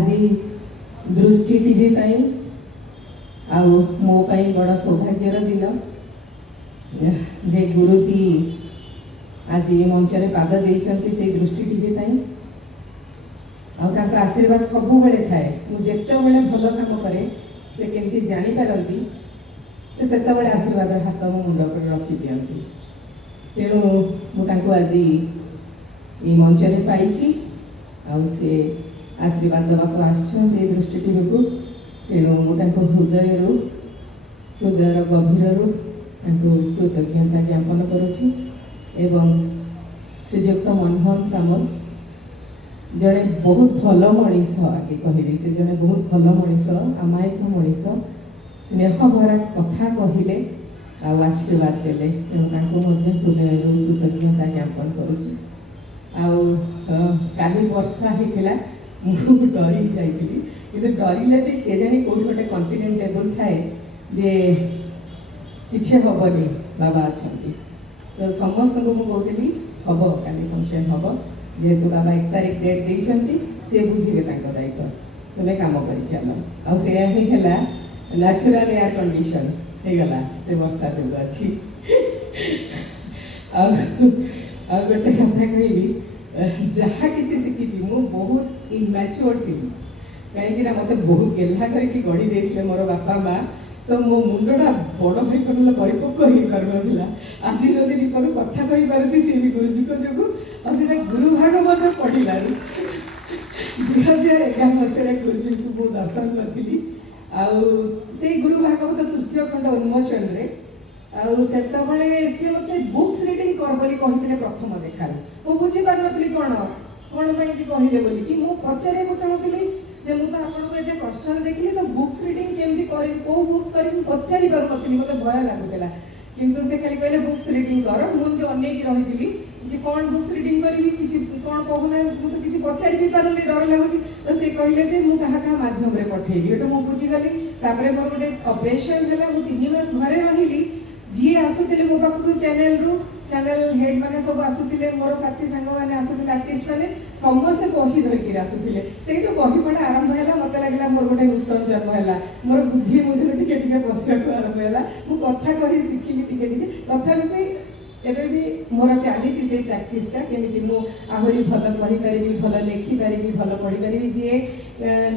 आज दृष्टि टीवी मो बड़ सौभाग्यर दिन जे गुरुजी आज ये मंच में पाद देते से दृष्टि टीवी आशीर्वाद सब बेले थाए जिते बड़े भल काम करे से केमती जापारती से आशीर्वाद हाथ मो मुंड पर रखी दिखती तेणु मुझे आज ये मंच में पाई सी आशीर्वाद देवाक आसछन्ति दृष्टि टीवी को तेणु मुझे हृदयर गभीर कृतज्ञता ज्ञापन करुछि एवं श्रीजुक्त मनमोहन सामल जड़े बहुत भल मनीष आगे कहबी से जड़े बहुत भल मनीष अमायक मनीष स्नेह भरा कथा कहले आशीर्वाद देले तेणु हृदय कृतज्ञता ज्ञापन करुछि काली वर्षा होता मुझे डरी जाइली कि डरिले भी के जानी कौट गोटे कॉन्फिडेंट लेवल थाए जे किसी हेनी बाबा अच्छा तो समस्त को मुझे कहली हम काली फंक्शन हम जेहेतु बाबा 1 तारिख डेट देते सी बुझे दायित्व तुम्हें कम कर चल आया नेचुरल एयर कंडीशन हो गला से वर्षा जो अच्छी गोटे कथा कहबी जहाँ कि शिखी मु बहुत इमेच्योर थी कहीं मत बहुत गेला करके गढ़ी देते मोर बापा माँ तो मो मुंडा बड़ हो परिपक्व हो पार आज जब दीपर कथा कही पारे सी भी गुरुजी जो आज गुरु भागवत पढ़ला 2011 मसीह गुरुजी को मुझे दर्शन करी से गुरु भागवत तृतीय खंड उन्मोचन से सी मत बुक्स रिडिंग कर बोली कहते प्रथम देखार मु बुझी पार नी कौन कौन कहले बोली कि मु पचारे चाहूली जे मु तो आपको ये कष्ट देखली तो बुक्स रिडिंग केमती करी को बुक्स करी पचारि पार नी मत भय लगुला किंतु से खाली कहले बुक्स रिडिंग कर मुझे अनेक रही जे कौन बुक्स रिडिंग करी कि कौन कहूना मुझे तो किसी पचारि भी पारुनी डर लगुच तो से कहले जे मु कहा कहा माध्यम रे पठेबी एटा मु बुझीगली तापरे मोर गोटे ऑपरेशन है मु 3 मास घरे रही जी आसुले मो पाखक चैनल हेड मैंने सब आसुले मोर साथी सांग मैंने आसुले आर्टिस्ट मैंने समस्ते कही धरिकी आसुले से कहीपड़ा आरंभ है मत लगे मोर गोटे नूतन जन्म है मोर बुद्धि मुझे टे पशा आरंभ है मु कथा कही शिखिली टे तथापि एबे भी मोर चली से प्राक्टिसटा केमी मु आहरी भल कहीपरि भल लिखिपारि भल पढ़ी पारि जी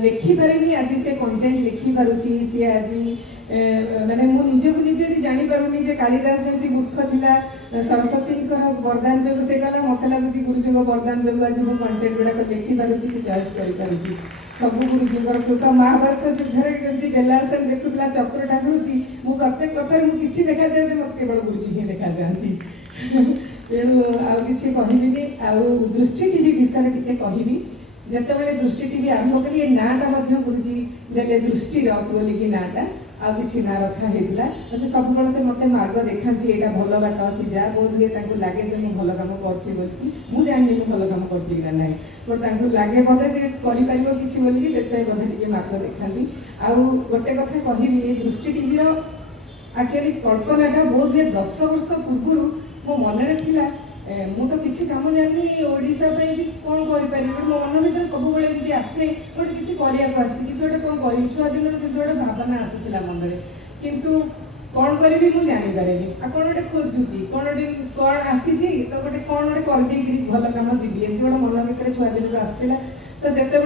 लिखिपारे आज से कंटेंट लिखिपारुची सी आज माने मु निजक निजे भी जानी पारुनी जे कालिदास जमी मूर्ख थिला सरस्वती वरदान जो से कहला मत लगुच गुरुजी वरदान जो आज मु कंटेंट गुड़ाक लिखि पारुची कि चॉइस करि पारुची सब गुरुजी कृपा महाभारत युद्ध में जमी बेलाल सेन देखुला चक्र ठाकुरुची मु प्रत्येक कथा मु किछि देखा जाए मत केवल गुरुजी ही देखा जाती तेणु आउ किछि कहबिनी आउ दृष्टि टीवी विषय टिके कहबी जेतेबेले दृष्टि टीवी आरंभ कली नाटा गुरुजी देले दृष्टि रख बोलिकी नाटा आउ किसी ना रखा होता से सब मत मार्ग देखती यहाँ भल बाट अच्छी जा बोध हुए लगे जो भल कम कर जानी भल कम करना बट लगे बोधे से कर किसी बोलिकी से बोधे टे मार्ग देखती आउ गोटे कथा कहबी दृष्टि टीवी एक्चुअली कल्पनाटा बोध हुए 10 वर्ष पूर्व मो मन था मु तो किसी कम जानी ओडिशा कि कौन कर मो मन भर सब एमती आसे गोटे किसी करने गोटे कौन कर छुआ दिन से गोटे भावना आसूला मन में किंतु कौन करी मुझे जानीपारे आ कौन गोटे खोजुची कौन गोटे कौन आसी तो गोटे कौन गोटे करदे भल कम जी एमती गोटे मन भर छुआ दिन आसाला तो जिते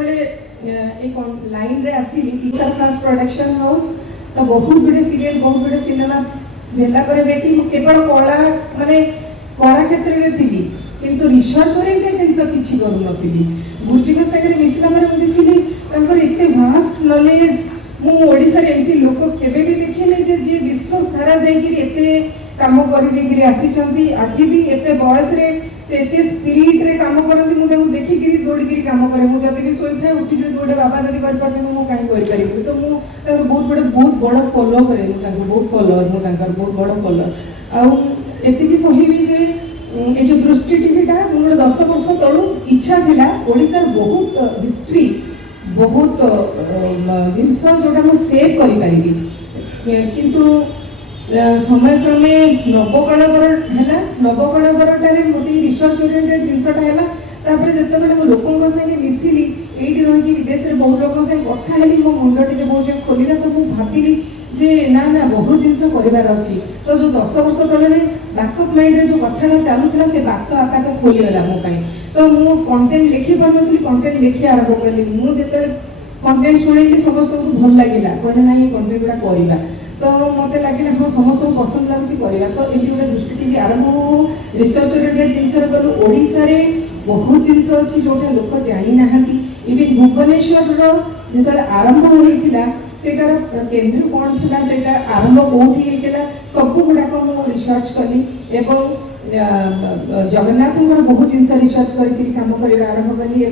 लाइन रे आसिली फर्स्ट प्रोडक्शन हाउस तो बहुत गुड़े सीरियल बहुत गुड़े सिनेमा देला बेटी केवल कला माने कला क्षेत्र में थी किंतु रिसर्च ओरिएंटेड जिनस किसी करूनी गुरुजी सागर मिसला मुझे देखिली एत भास्ट नॉलेज मुझा एमती लोक केवे भी देखे जी विश्व सारा जाते कम कर आज भी एत बयस से एत स्पिरिट रे काम करती मुझे देखिकी दौड़ी काम करे मुझे भी शोई था उठिक गोटे बाबा जब कर कहीं तो मुझे बहुत बड़ फॉलो करे बहुत फॉलोअर मुझे बहुत बड़ फॉलोअर आउ एति कहबी जे ये जो दृष्टि टीवीटा मोर 10 वर्ष तलू इच्छा थिला ओडिसा बहुत हिस्ट्री बहुत जिनस जोटा मु सेव करि पारिबी किंतु समय क्रमे नवकळेबर हैला नवकळेबरटारे से रिसर्च ओरिएंटेड जिनसटा हैला तापर जितेबाला मो लोकों संगे मिसिली एठी रही विदेश में बहुत लोक संगे कथा हेली मो मुंड टे बहुत खोलिला तो मुझे भाविली जे ना ना बहुत जिनस करार अच्छी तो जो 10 वर्ष तले बैकअप माइंड रे जो कथा चलूला से बात आपे आपे खोलीगला मो तो मु कंटेंट लिखि पार नी कंटेंट लिखि आरंभ कली मुझे कंटेंट शुणी समस्त को भल लगे कहले ना ये कंटेंट गुड़ा करवा तो मत लगे हाँ समस्त को पसंद लगुच करवा तो एमती गोटे दृष्टि टीवी आरंभ हो रिसर्च ओरिएंटेड जिनस गलु ओडिशा रे बहुत जिनस अच्छी जोटा लोक जानी ना इवन भुवनेश्वर जो आरंभ होता सेटार केन्द्र कौन थी सेटा आरंभ कौटी होता सब गुड़ाक मुझे रिसर्च कली एवं जगन्नाथ बहुत जिन रिसर्च कम कर आरंभ कली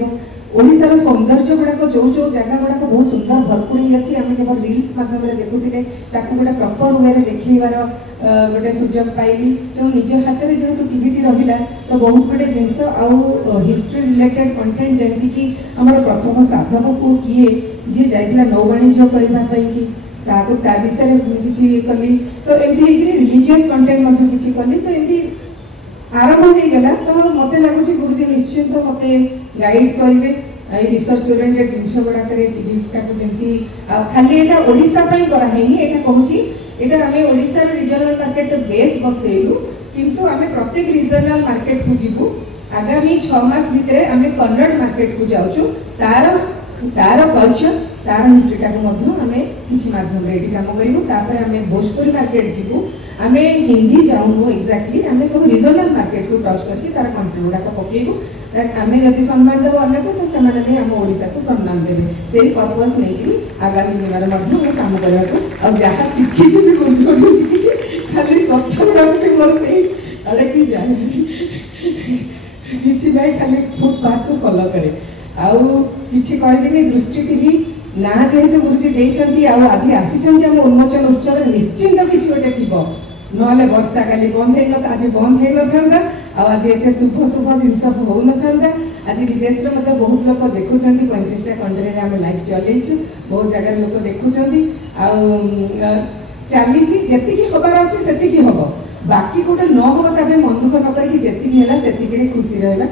ओडिशार सौंदर्य गुड़ाक जो जो जगह गुड़ाक बहुत सुंदर भरपूर अच्छी आम केवल रिल्स मध्यम देखुले गोटे प्रपर वे देखार गोटे सुजोग पाइली तो निज हाथ में जेहेतु टीवी रहा तो बहुत गुड़े जिनस आउ हिस्ट्री रिलेटेड कंटेंट जमीक आम प्रथम साधक को किए जी जाइला नौ वाणिज्य करने विषय किसी कली तो एमती रिलीजियस कंटेंट किसी कली तो एमती आरंभ हो गला तो मत लगुच गुरुजी निश्चिंत मत गाइड करेंगे रिसर्च ओरिएंटेड जिन गुड़ाक टीवी टाक जमी खाली यहाँ ओडिशा कराही यहाँ कहूँ यहाँ आम ओडिशा रिजनल मार्केट बेस बसैलु किंतु आम प्रत्येक रिजनल मार्केट को जीवु आगामी 6 मास भितर आम कन्नड़ मार्केट को जाऊँ तार कल्चर तार हिस्ट्रीटा को आम किसी माध्यम ये कम करूँ आम भोजपुरी मार्केट जीवु आम हिंदी जाऊँ एक्जाक्टली आम सब रिजनल मार्केट को टच करके तार कंटेंट गुड़ाक पकेबू आम जब सम्मान देव अन्य को तो से आम ओडिशा को सम्मान देवे से पर्पज नहीं आगामी दिन में कम करने को जहाँ शिखी गुरुजी शिखी खाली कथा गुड़ाक मोर से अरे कि जाए कि खाली फुटपाथ को फॉलो करे आउ किसी कहबी दृष्टि टीवी ना जेहेतु गुरुजी देइछंती आ आज आसीछंती हम उन्मोचन उत्सव निश्चिंत किसी गोटे थी ना वर्षा काली बंद हो आज बंद हो ना आज एत शुभ शुभ जिनस हो ना आज विदेश में मतलब बहुत लोग देखुं 35टा कंट्री में आम लाइव चलैचु बहुत जगह लोग देखुं चली जी हबार अच्छे से हम बाकी गोटे न हम तब मन दुख न करके खुशी रहा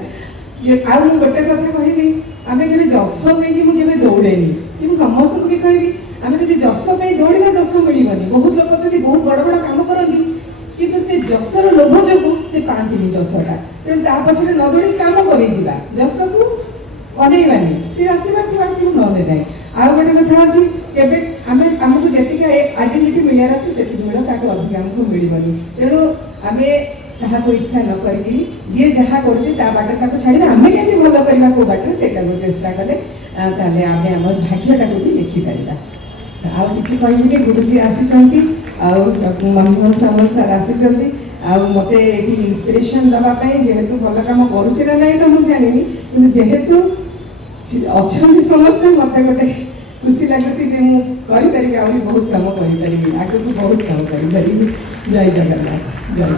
आउ गोटे कथा कहबी आम के जस पे मुझे दौड़ेनी कि समस्त को भी कहबी आम जब जस पे दौड़ा जस मिलनी बहुत लोग अच्छे बहुत बड़ बड़ कम करती किंतु से जसर लोभ जो से पाती जसटा तेणु पछे न दौड़ी कम कर जस को अनेबानी सी आसबार आसू नले ना आउ गोटे कथा अच्छी केवे आमको जी आइडेंटिटी मिलार अच्छे से मिल ताकि अधिक आमको मिलनी तेणु आम क्या ईर्षा न करके जी जहाँ कर छाड़ा आम के भल करवा कौ बाटे से चेष्टा कले आम आम भाग्यटा को भी लिखिपर आउ कि कहबी गुरुजी आसी मनमोहन सामल सर आसी मत ये इन्स्पिरेशन देवाई जेहेतु भल कम करुचे ना नहीं तो मुझे जानी कि जेहेतु अच्छा समस्त मत गोटे खुशी लगुच मुझे बहुत कम कर आगे बहुत कम कर जय जगन्नाथ जय।